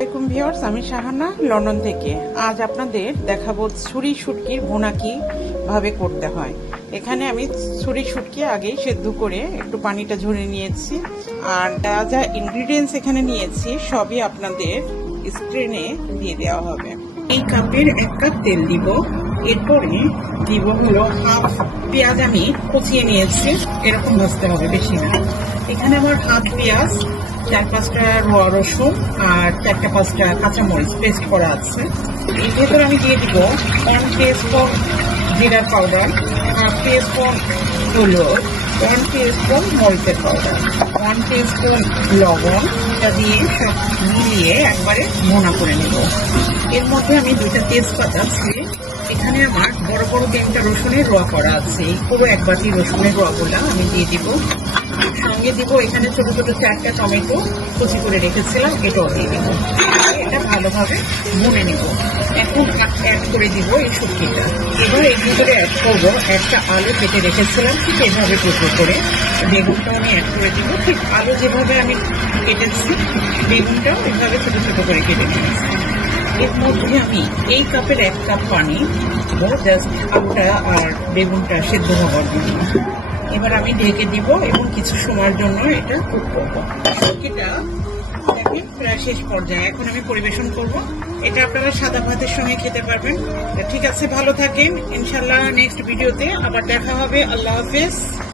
আসসালামু আলাইকুম ভিউয়ার্স, আমি শাহানা লন্ডন থেকে। আজ আপনাদের দেখাবো ছুরি শুটকির ভুনা কিভাবে করতে হয়। এখানে আমি ছুরি শুটকি আগেই সেদ্ধ করে একটু পানিটা ঝরিয়ে নিয়েছি, আর যা যা ইনগ্রিডিয়েন্টস এখানে নিয়েছি সবই আপনাদের স্ক্রিনে দিয়ে দেওয়া হবে। এই কাপের 1 কাপ তেল দিব, এরপরে দিব হলো হাফ পেঁয়াজ আমি কুচিয়ে নিয়েছি, এরকম ভাজতে হবে, বেশি না। এখানে আমার হাফ পেঁয়াজ, 4-5টা রসুন আর 4-5টা কাঁচামরিচ পেস্ট করা আছে। এর ভেতরে আমি দিয়ে দিব 1 টিস্পুন জিরার পাউডার, হাফ টিস্পুন হলুদ, 1 টিস্পুন মরিচের পাউডার, 1 টিস্পুন লবণ। এটা দিয়ে সব মিলিয়ে একবারে ভুনা করে নেব। এর মধ্যে আমি 2টা তেজপাতা আছে। এখানে আমার বড় বড় 3টা রসুনের রোয়া করা আছে। এই পুরো 1 বাটি রসুনের রোয়াগুলা আমি দিয়ে দিব। সঙ্গে দিব এখানে ছোট ছোট 4টা টমেটো কুচি করে রেখেছিলাম, এটাও দিয়ে দিব। এটা ভালোভাবে ভুনে নেব। এখন অ্যাড করে দিব এই শুটকিটা। এবার এর ভিতরে অ্যাড করবো 1টা আলু কেটে রেখেছিলাম, ঠিক এভাবে টুকরো করে। বেগুনটাও আমি অ্যাড করে দিব, ঠিক আলু যেভাবে আমি কেটেছি বেগুনটাও এভাবে ছোট ছোট করে কেটে নিয়েছি। এর মধ্যে আমি এই কাপের 1 কাপ পানি জাস্ট আলুটা আর বেগুনটা সেদ্ধ হওয়ার জন্য। এবার আমি ঢেকে দিব এবং কিছু সময়ের জন্য এটা কুক করব। শুটকিটা দেখেন প্রায় শেষ পর্যায়ে। এখন আমি পরিবেশন করব। এটা আপনারা সাদা ভাতের সঙ্গে খেতে পারবেন। ঠিক আছে, ভালো থাকেন। ইনশাল্লাহ নেক্সট ভিডিওতে আবার দেখা হবে। আল্লাহ হাফেজ।